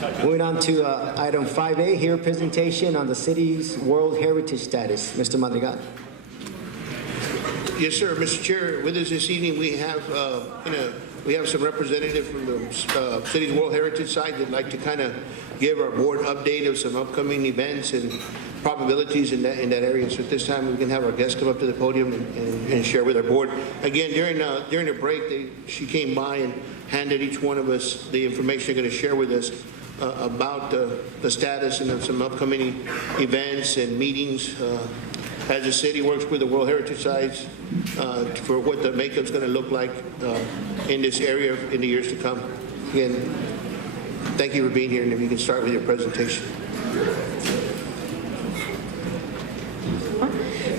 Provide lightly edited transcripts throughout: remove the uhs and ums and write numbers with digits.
Moving on to item 5A, here presentation on the city's World Heritage status. Mr. Madrigal. Yes, sir. Mr. Chair, with us this evening, we have some representative from the city's World Heritage side that'd like to kind of give our board update of some upcoming events and probabilities in that area. So at this time, we can have our guest come up to the podium and share with our board. Again, during the break, she came by and handed each one of us the information they're going to share with us about the status and of some upcoming events and meetings as the city works with the World Heritage sites for what the makeup's going to look like in this area in the years to come. Again, thank you for being here, and if you can start with your presentation.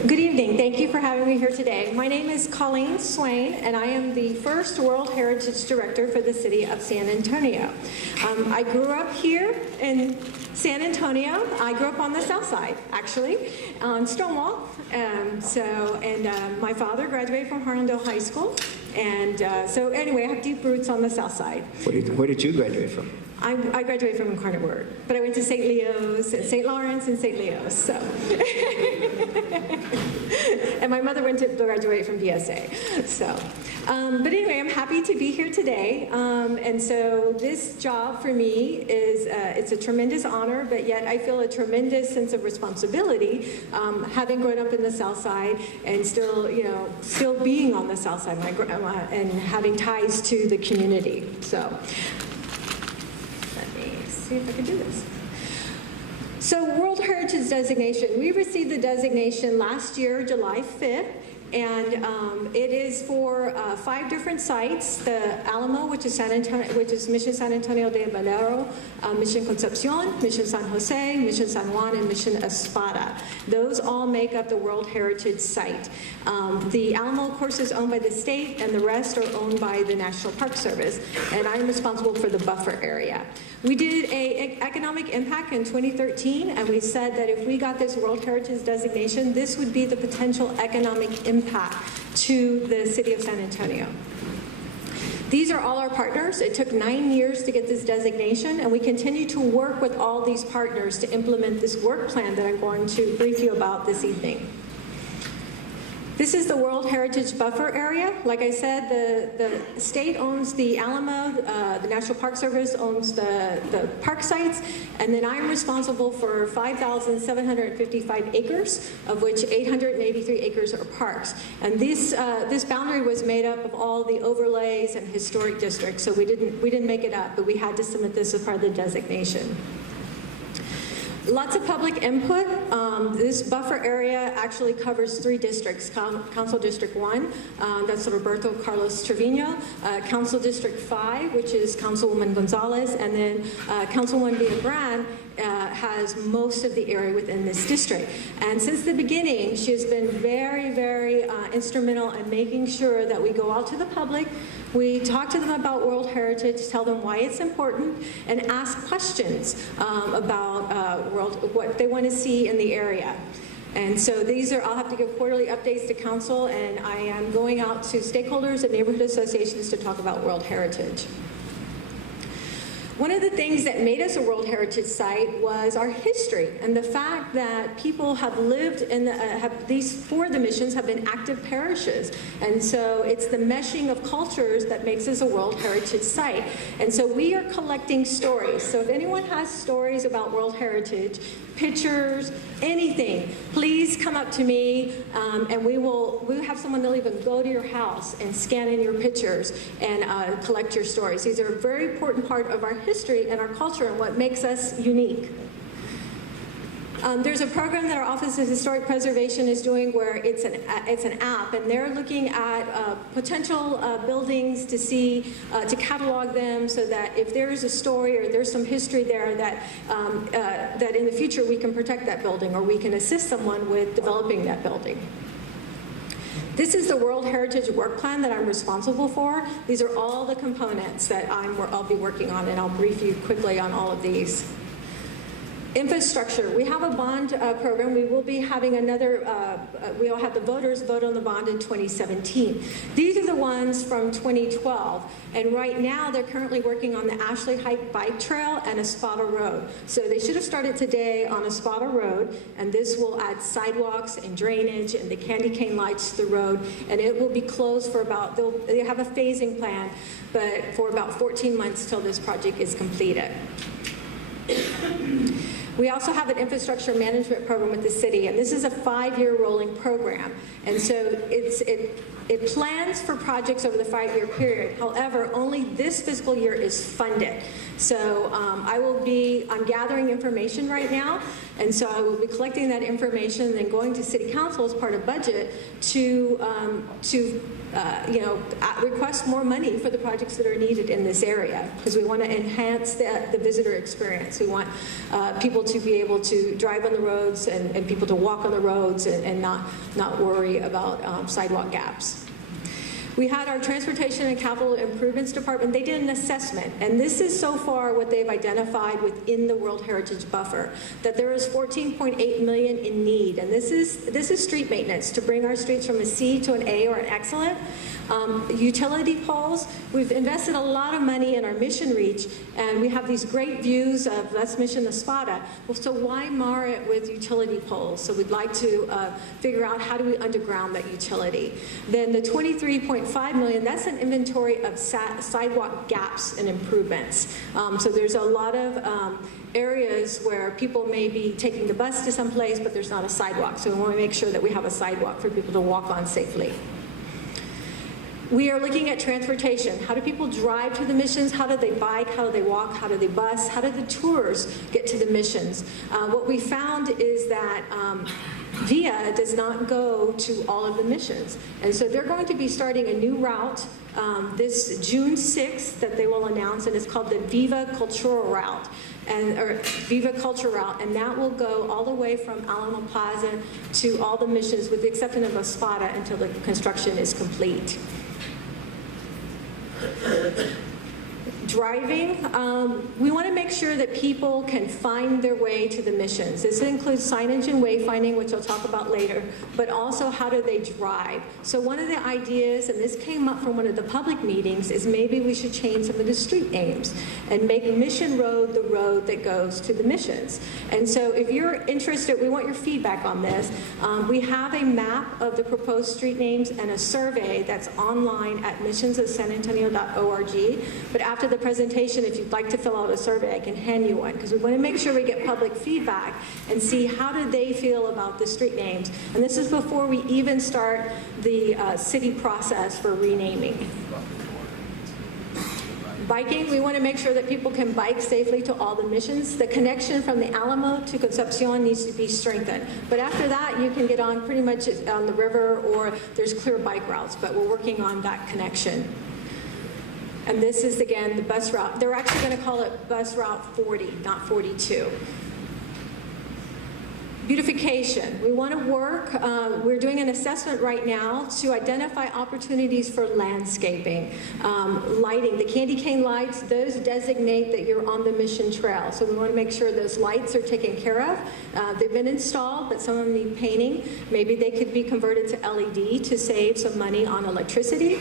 Good evening. Thank you for having me here today. My name is Colleen Swain, and I am the first World Heritage Director for the City of San Antonio. I grew up here in San Antonio. I grew up on the south side, actually, on Stonewall. My father graduated from Harlandale High School. So anyway, I have deep roots on the south side. Where did you graduate from? I graduated from Incarnate Word, but I went to St. Leo's, and St. Lawrence, and St. Leo's. So, and my mother went to graduate from DSA. So, but anyway, I'm happy to be here today. And so this job for me is it's a tremendous honor, but yet I feel a tremendous sense of responsibility, having grown up in the South Side and still being on the South Side, and having ties to the community. So. See if I can do this. So World Heritage designation. We received the designation last year, July 5th, and it is for 5 different sites: the Alamo, which is Mission San Antonio de Valero, Mission Concepcion, Mission San Jose, Mission San Juan, and Mission Espada. Those all make up the World Heritage site. The Alamo, of course, is owned by the state, and the rest are owned by the National Park Service, and I'm responsible for the buffer area. We did an economic impact in 2013, and we said that if we got this World Heritage designation, this would be the potential economic impact to the city of San Antonio. These are all our partners. It took 9 years to get this designation, and we continue to work with all these partners to implement this work plan that I'm going to brief you about this evening. This is the World Heritage Buffer Area. Like I said, the state owns the Alamo, the National Park Service owns the park sites, and then I'm responsible for 5,755 acres, of which 883 acres are parks. And this boundary was made up of all the overlays and historic districts, so we didn't make it up, but we had to submit this as part of the designation. Lots of public input. This buffer area actually covers 3 districts. Council District 1, that's Roberto Carlos Trevino. Council District 5, which is Councilwoman Gonzalez. And then Councilwoman Villabran has most of the area within this district. And since the beginning, she has been very, very instrumental in making sure that we go out to the public, we talk to them about World Heritage, tell them why it's important, and ask questions about what they want to see in the area. And so I'll have to give quarterly updates to council, and I am going out to stakeholders and neighborhood associations to talk about World Heritage. One of the things that made us a World Heritage Site was our history and the fact that people have lived in these 4 of the missions have been active parishes. And so it's the meshing of cultures that makes us a World Heritage Site. And so we are collecting stories. So if anyone has stories about World Heritage, pictures, anything, please come up to me, and we'll have someone that'll even go to your house and scan in your pictures and collect your stories. These are a very important part of our history and our culture and what makes us unique. There's a program that our Office of Historic Preservation is doing where it's an app, and they're looking at potential buildings to see, to catalog them so that if there's a story or there's some history there that in the future we can protect that building or we can assist someone with developing that building. This is the World Heritage Work Plan that I'm responsible for. These are all the components that I'll be working on, and I'll brief you quickly on all of these. Infrastructure, we have a bond program. We will be having another, we'll have the voters vote on the bond in 2017. These are the ones from 2012. And right now, they're currently working on the Ashley Hike Bike Trail and Espada Road. So they should have started today on Espada Road, and this will add sidewalks and drainage and the candy cane lights to the road. And it will be closed for about, they have a phasing plan, but for about 14 months till this project is completed. We also have an infrastructure management program with the city, and this is a 5-year rolling program. And so it plans for projects over the 5-year period. However, only this fiscal year is funded. So I'm gathering information right now, and so I will be collecting that information and then going to City Council as part of budget to request more money for the projects that are needed in this area, because we want to enhance the visitor experience. We want people to be able to drive on the roads and people to walk on the roads and not worry about sidewalk gaps. We had our Transportation and Capital Improvements Department. They did an assessment, and this is so far what they've identified within the World Heritage Buffer, that there is $14.8 million in need, and this is street maintenance to bring our streets from a C to an A or an excellent. Utility poles, we've invested a lot of money in our Mission Reach, and we have these great views of Let's Mission Espada. Well, so why mar it with utility poles? So we'd like to figure out how do we underground that utility. Then the $23.5 million, that's an inventory of sidewalk gaps and improvements. So there's a lot of areas where people may be taking the bus to some place, but there's not a sidewalk. So we want to make sure that we have a sidewalk for people to walk on safely. We are looking at transportation. How do people drive to the missions? How do they bike? How do they walk? How do they bus? How do the tours get to the missions? What we found is that VIA does not go to all of the missions. And so they're going to be starting a new route this June 6th that they will announce, and it's called the Viva Cultural Route. Or Viva Culture Route, and that will go all the way from Alamo Plaza to all the missions, with the exception of Espada, until the construction is complete. Driving, we want to make sure that people can find their way to the missions. This includes signage and wayfinding, which I'll talk about later, but also how do they drive. So one of the ideas, and this came up from one of the public meetings, is maybe we should change some of the street names and make Mission Road the road that goes to the missions. And so if you're interested, we want your feedback on this. We have a map of the proposed street names and a survey that's online at missionsofsanantonio.org. But after the presentation, if you'd like to fill out a survey, I can hand you one, because we want to make sure we get public feedback and see how do they feel about the street names. And this is before we even start the city process for renaming. Biking, we want to make sure that people can bike safely to all the missions. The connection from the Alamo to Concepcion needs to be strengthened. But after that, you can get on pretty much on the river, or there's clear bike routes, but we're working on that connection. And this is, again, the bus route. They're actually going to call it Bus Route 40, not 42. Beautification. We want to work, we're doing an assessment right now to identify opportunities for landscaping. Lighting, the candy cane lights, those designate that you're on the mission trail. So we want to make sure those lights are taken care of. They've been installed, but some of them need painting. Maybe they could be converted to LED to save some money on electricity.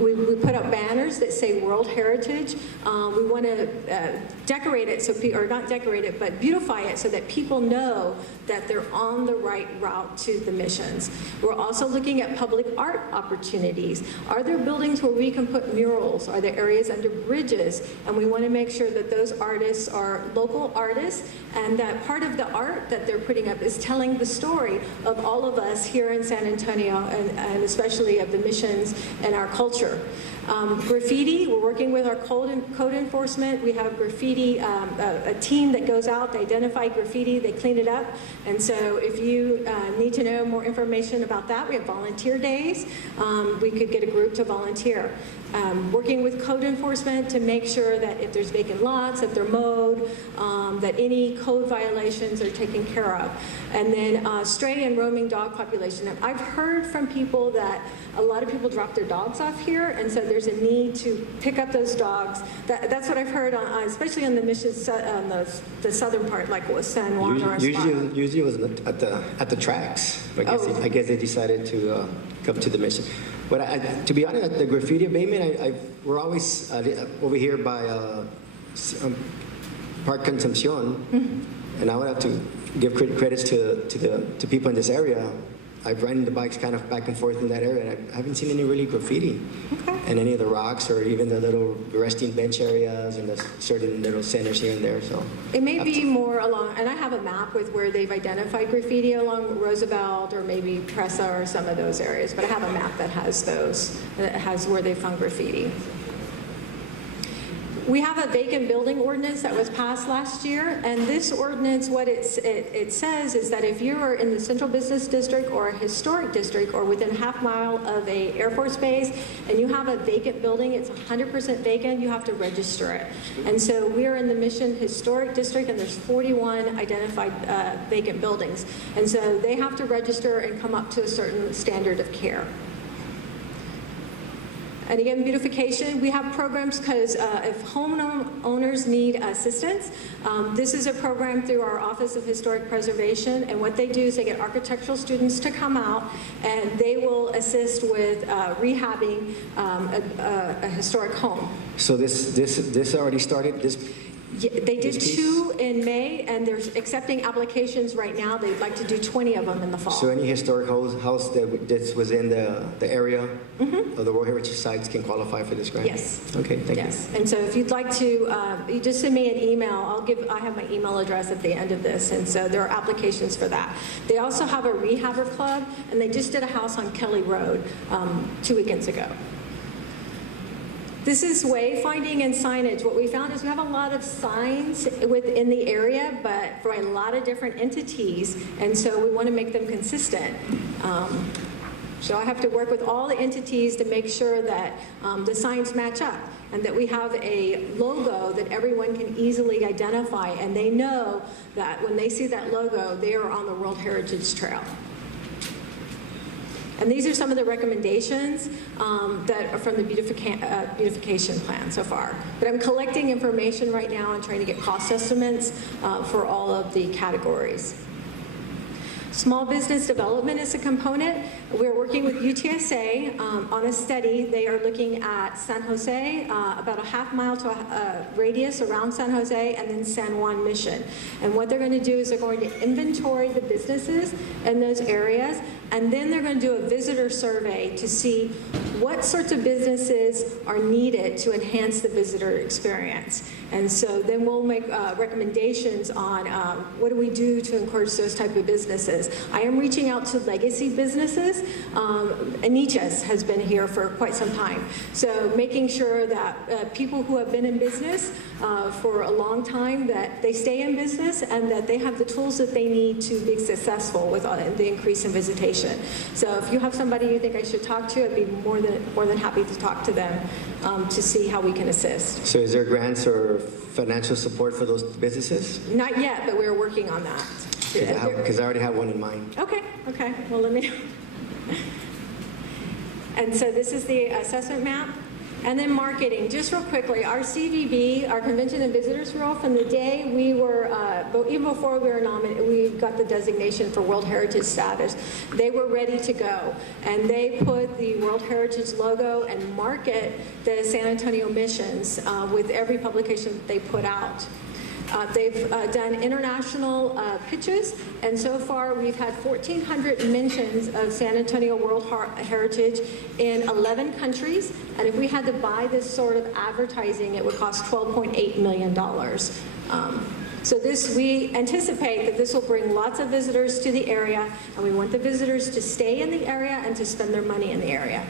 We put up banners that say World Heritage. We want to decorate it, or not decorate it, but beautify it so that people know that they're on the right route to the missions. We're also looking at public art opportunities. Are there buildings where we can put murals? Are there areas under bridges? And we want to make sure that those artists are local artists, and that part of the art that they're putting up is telling the story of all of us here in San Antonio, and especially of the missions and our culture. Graffiti, we're working with our code enforcement. We have graffiti, a team that goes out, they identify graffiti, they clean it up. And so if you need to know more information about that, we have volunteer days. We could get a group to volunteer. Working with code enforcement to make sure that if there's vacant lots, that they're mowed, that any code violations are taken care of. And then stray and roaming dog population. I've heard from people that a lot of people drop their dogs off here, and so there's a need to pick up those dogs. That's what I've heard, especially on the mission, on the southern part, like with San Juan or Espada. Usually it was at the tracks. I guess they decided to come to the mission. But to be honest, the graffiti abatement, we're always over here by Park Consumpcion, and I would have to give credits to people in this area. I've ridden the bikes kind of back and forth in that area, and I haven't seen any really graffiti. Okay. And any of the rocks or even the little resting bench areas and the certain little centers here and there. So It may be more along, and I have a map with where they've identified graffiti along Roosevelt or maybe Presa or some of those areas, but I have a map that has those, that has where they found graffiti. We have a vacant building ordinance that was passed last year, and this ordinance, what it says is that if you are in the central business district or a historic district or within half mile of a Air Force base and you have a vacant building, it's 100% vacant, you have to register it. And so we are in the Mission Historic District, and there's 41 identified vacant buildings. And so they have to register and come up to a certain standard of care. And again, beautification, we have programs because if homeowners need assistance, this is a program through our Office of Historic Preservation, and what they do is they get architectural students to come out and they will assist with rehabbing a historic home. So this already started? They did 2 in May, and they're accepting applications right now. They'd like to do 20 of them in the fall. So any historic house that's within the area of the World Heritage Sites can qualify for this grant? Yes. Okay, thank you. Yes, and so if you'd like to, you just send me an email. I have my email address at the end of this, and so there are applications for that. They also have a rehabber club, and they just did a house on Kelly Road 2 weekends ago. This is wayfinding and signage. What we found is we have a lot of signs within the area, but for a lot of different entities, and so we want to make them consistent. So I have to work with all the entities to make sure that the signs match up and that we have a logo that everyone can easily identify, and they know that when they see that logo, they are on the World Heritage Trail. And these are some of the recommendations that are from the beautification plan so far. But I'm collecting information right now and trying to get cost estimates for all of the categories. Small business development is a component. We're working with UTSA on a study. They are looking at San Jose, about a half mile to a radius around San Jose, and then San Juan Mission. And what they're going to do is they're going to inventory the businesses in those areas, and then they're going to do a visitor survey to see what sorts of businesses are needed to enhance the visitor experience. And so then we'll make recommendations on what do we do to encourage those type of businesses. I am reaching out to legacy businesses. Anichas has been here for quite some time. So making sure that people who have been in business for a long time, that they stay in business and that they have the tools that they need to be successful with the increase in visitation. So if you have somebody you think I should talk to, I'd be more than happy to talk to them to see how we can assist. So is there grants or financial support for those businesses? Not yet, but we're working on that. Because I already have one in mind. Okay. Well, let me know. And so this is the assessment map. And then marketing, just real quickly, our CVB, our Convention and Visitors Bureau, from the day we were, even before we were nominated, we got the designation for World Heritage status, they were ready to go. And they put the World Heritage logo and market the San Antonio missions with every publication that they put out. They've done international pitches, and so far we've had 1,400 mentions of San Antonio World Heritage in 11 countries, and if we had to buy this sort of advertising, it would cost $12.8 million. So we anticipate that this will bring lots of visitors to the area, and we want the visitors to stay in the area and to spend their money in the area.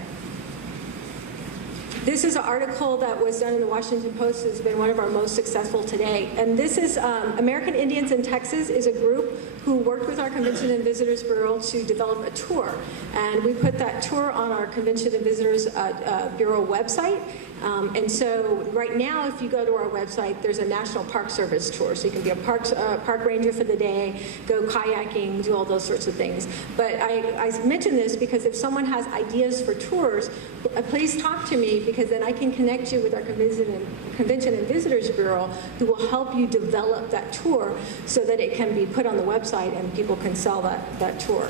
This is an article that was done in the Washington Post. It's been one of our most successful today. And this is American Indians in Texas is a group who worked with our Convention and Visitors Bureau to develop a tour. And we put that tour on our Convention and Visitors Bureau website. And so right now, if you go to our website, there's a National Park Service tour. So you can be a park ranger for the day, go kayaking, do all those sorts of things. But I mention this because if someone has ideas for tours, please talk to me, because because then I can connect you with our Convention and Visitors Bureau, who will help you develop that tour so that it can be put on the website and people can sell that tour.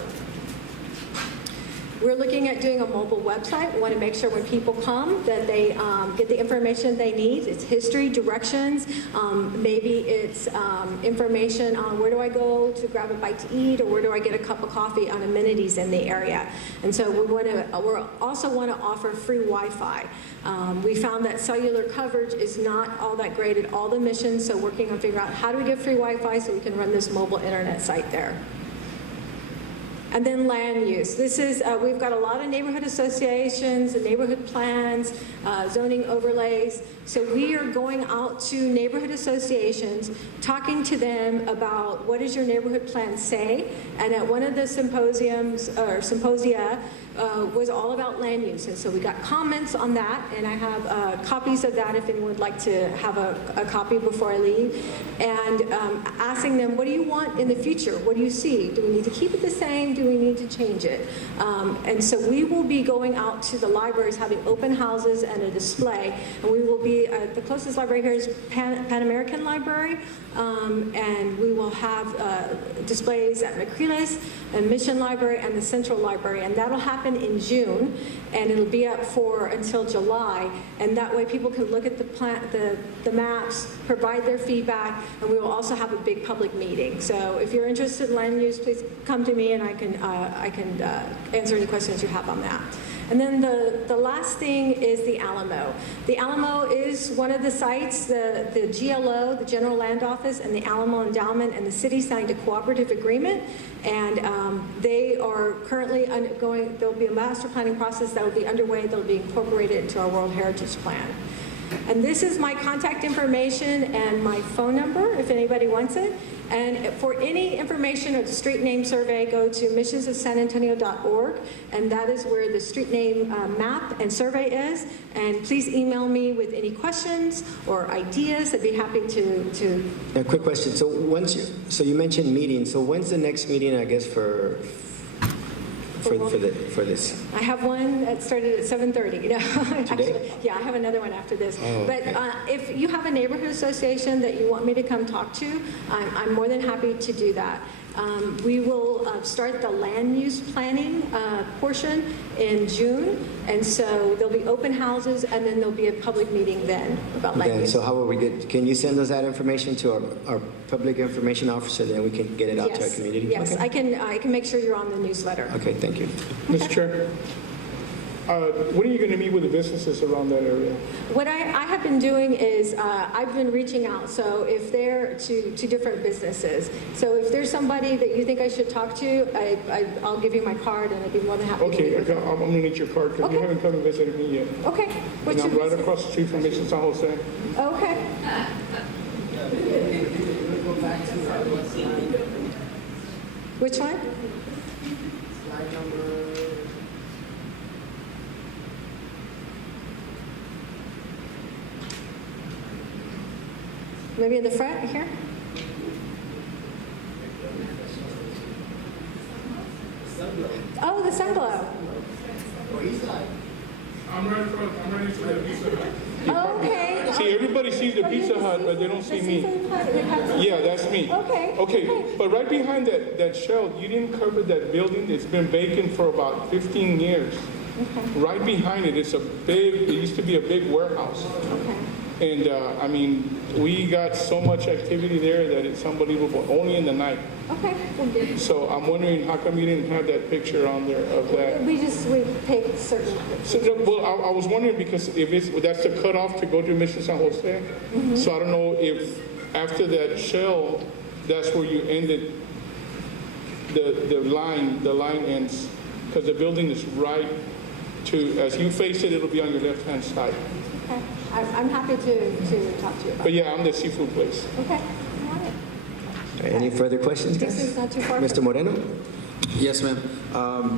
We're looking at doing a mobile website. We want to make sure when people come that they get the information they need. It's history, directions, maybe it's information on where do I go to grab a bite to eat, or where do I get a cup of coffee, on amenities in the area. And so we also want to offer free Wi-Fi. We found that cellular coverage is not all that great at all the missions, so working on figuring out how do we get free Wi-Fi so we can run this mobile internet site there. And then land use. This is, we've got a lot of neighborhood associations, and neighborhood plans, zoning overlays. So we are going out to neighborhood associations, talking to them about what does your neighborhood plan say. And at one of the symposiums, or symposia, was all about land use. And so we got comments on that, and I have copies of that if anyone would like to have a copy before I leave. And asking them, what do you want in the future? What do you see? Do we need to keep it the same? Do we need to change it? And so we will be going out to the libraries, having open houses and a display. And we will be, the closest library here is Pan American Library. And we will have displays at McCreeless and Mission Library and the Central Library. And that'll happen in June, and it'll be up for until July. And that way people can look at the maps, provide their feedback, and we will also have a big public meeting. So if you're interested in land use, please come to me, and I can answer any questions you have on that. And then the last thing is the Alamo. The Alamo is one of the sites, the GLO, the General Land Office, and the Alamo Endowment and the city signed a cooperative agreement, and they are currently undergoing, there'll be a master planning process that will be underway that will be incorporated into our World Heritage Plan. And this is my contact information and my phone number if anybody wants it. And for any information or the street name survey, go to missionsofsanantonio.org, and that is where the street name map and survey is. And please email me with any questions or ideas. I'd be happy to. A quick question. So you mentioned meetings. So when's the next meeting, I guess, for this? I have one that started at 7:30. Today? Actually, yeah, I have another one after this. Oh, okay. But if you have a neighborhood association that you want me to come talk to, I'm more than happy to do that. We will start the land use planning portion in June, and so there'll be open houses, and then there'll be a public meeting then about land use. So how will we get? Can you send us that information to our public information officer, then we can get it out to our community? Yes, Okay. I can make sure you're on the newsletter. Okay, thank you. Mr. Chair, when are you going to meet with the businesses around that area? What I have been doing is I've been reaching out, so if they're to different businesses. So if there's somebody that you think I should talk to, I'll give you my card, and I'd be more than happy to Okay, meet with them. I'm going to need your card because you Okay. haven't come and visited me yet. Okay. What's And I'm your right business? across the street from Mission San Jose. Okay. Which one? Maybe in the front here? Oh, the sun glow. I'm right next to the Pizza Hut. Okay. See, everybody sees the Pizza Hut, but they don't see me. Yeah, that's me. Okay. Okay, but right behind that shell, you didn't cover that building. It's been vacant for about 15 years. Okay. Right behind it, it used to be a big warehouse. Okay. And I mean, we got so much activity there that it's unbelievable, only in the night. Okay. Well, good. So I'm wondering how come you didn't have that picture on there of that? We take certain. So, well, I was wondering because that's the cutoff to go to Mission San Jose. So I don't know if after that shell, that's where you ended the line ends, because the building is right to, as you face it, it'll be on your left-hand side. Okay. I'm happy to talk to you about But yeah, I'm the seafood place. it. Okay. All right. Any further questions, This guys? is not too far. Mr. Moreno? Yes, ma'am.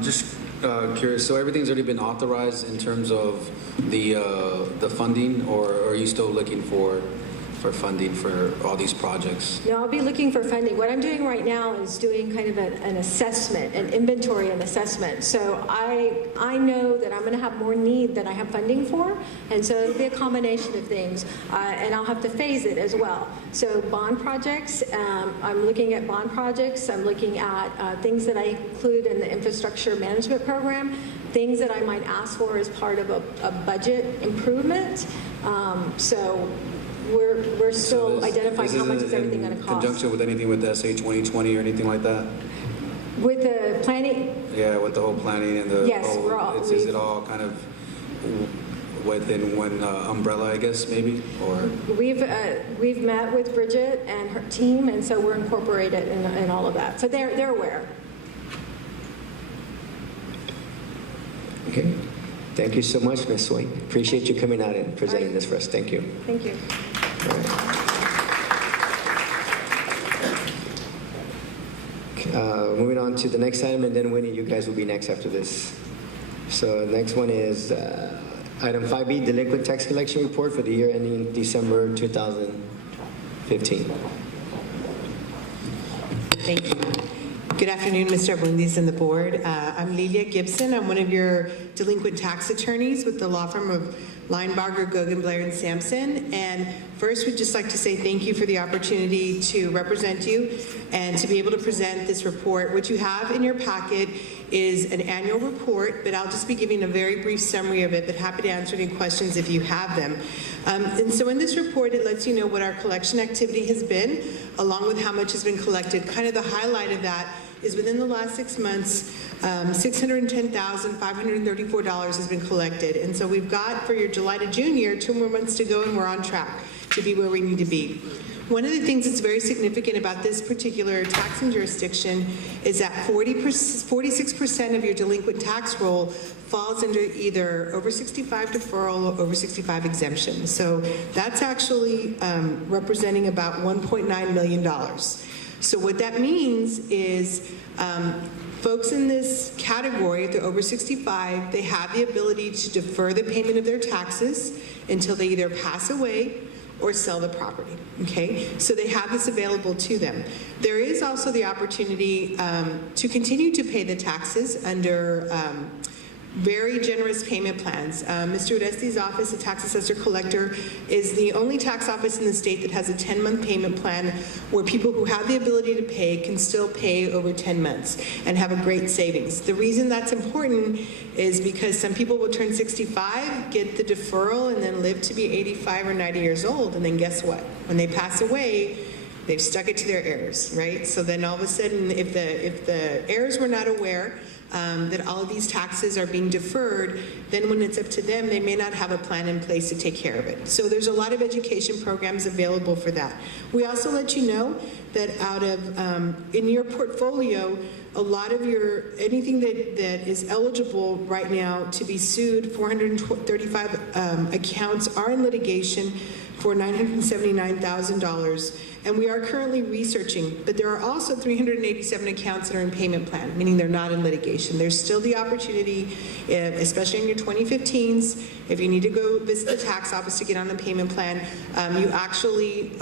Just curious, so everything's already been authorized in terms of the funding, or are you still looking for for funding for all these projects? No, I'll be looking for funding. What I'm doing right now is doing kind of an assessment, an inventory and assessment. So I know that I'm going to have more need than I have funding for, and so it'll be a combination of things, and I'll have to phase it as well. So bond projects, I'm looking at bond projects. I'm looking at things that I include in the infrastructure management program, things that I might ask for as part of a budget improvement. So we're still identifying how much is everything going to In cost. conjunction with anything with SA 2020 or anything like that? With the planning, Yeah, with the whole planning and the Yes, whole, we're all- is it all kind of within one umbrella, I guess, maybe? Or we've met with Bridget and her team, and so we're incorporated in all of that. So they're aware. Okay. Thank you so much, Ms. Swain. Appreciate you coming out and presenting this for us. Thank you. Thank you. Moving on to the next item, and then Winnie, you guys will be next after this. So next one is item 5B, delinquent tax collection report for the year ending December 2015. Thank you. Good afternoon, Mr. Abundis and the board. I'm Lilia Gibson. I'm one of your delinquent tax attorneys with the law firm of Linebarger, Gogan, Blair, and Sampson. And first, we'd just like to say thank you for the opportunity to represent you and to be able to present this report. What you have in your packet is an annual report, but I'll just be giving a very brief summary of it, but happy to answer any questions if you have them. And so in this report, it lets you know what our collection activity has been, along with how much has been collected. Kind of the highlight of that is within the last 6 months, $610,534 has been collected. And so we've got, for your July to June year, 2 more months to go, and we're on track to be where we need to be. One of the things that's very significant about this particular taxing jurisdiction is that 46% of your delinquent tax roll falls under either over 65 deferral or over 65 exemption. So that's actually representing about $1.9 million. So what that means is folks in this category, if they're over 65, they have the ability to defer the payment of their taxes until they either pass away or sell the property, okay? So they have this available to them. There is also the opportunity to continue to pay the taxes under very generous payment plans. Mr. Oresti's office, the tax assessor collector, is the only tax office in the state that has a 10-month payment plan where people who have the ability to pay can still pay over 10 months and have a great savings. The reason that's important is because some people will turn 65, get the deferral, and then live to be 85 or 90 years old, and then guess what? When they pass away, they've stuck it to their heirs, right? So then all of a sudden, if the heirs were not aware that all of these taxes are being deferred, then when it's up to them, they may not have a plan in place to take care of it. So there's a lot of education programs available for that. We also let you know that out of, in your portfolio, a lot of anything that is eligible right now to be sued, 435 accounts are in litigation for $979,000. And we are currently researching, but there are also 387 accounts that are in payment plan, meaning they're not in litigation. There's still the opportunity, especially in your 2015s, if you need to go visit the tax office to get on the payment plan, you actually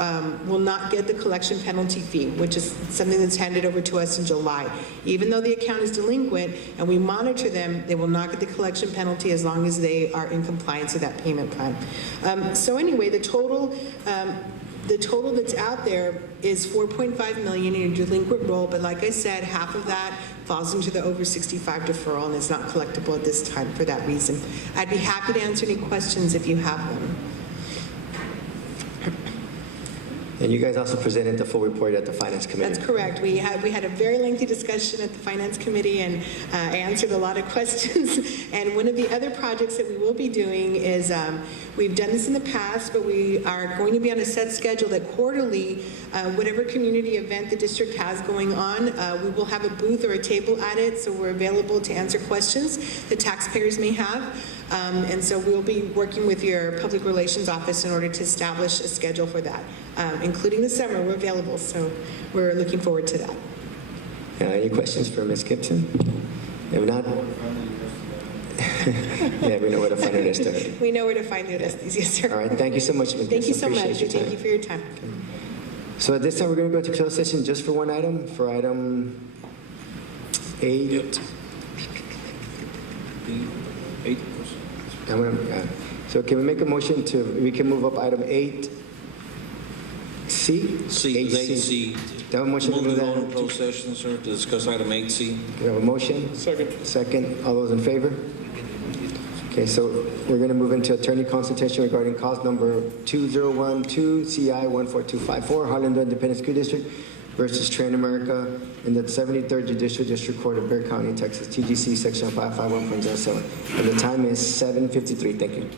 will not get the collection penalty fee, which is something that's handed over to us in July. Even though the account is delinquent and we monitor them, they will not get the collection penalty as long as they are in compliance with that payment plan. So anyway, the total that's out there is $4.5 million in your delinquent roll, but like I said, half of that falls into the over 65 deferral and is not collectible at this time for that reason. I'd be happy to answer any questions if you have them. And you guys also presented the full report at the Finance Committee. That's correct. We had a very lengthy discussion at the Finance Committee, and I answered a lot of questions. And one of the other projects that we will be doing is, we've done this in the past, but we are going to be on a set schedule that quarterly, whatever community event the district has going on, we will have a booth or a table at it, so we're available to answer questions the taxpayers may have. And so we'll be working with your public relations office in order to establish a schedule for that. Including the summer, we're available, so we're looking forward to that. Any questions for Ms. Gibson? If not, Yeah, we know where to find it, Esther. We know where to find you, Estes. Yes, sir. All right, thank you so much, Ms. Thank you so Appreciate much. your Thank time. you for your time. So at this time, we're going to go to closed session just for one item, for item 8. So can we make a motion we can move up item 8C? C, 8C. Do I have a motion to Move move to go into that? closed session, sir, to discuss item 8C. We have a motion? Second. Second. All those in favor? Okay, so we're going to move into attorney consultation regarding cause number 2012 CI 14254, Harlem Independent School District versus Train America in the 73rd Judicial District Court of Bexar County, Texas, TGC Section 551.07. And the time is 7:53. Thank you.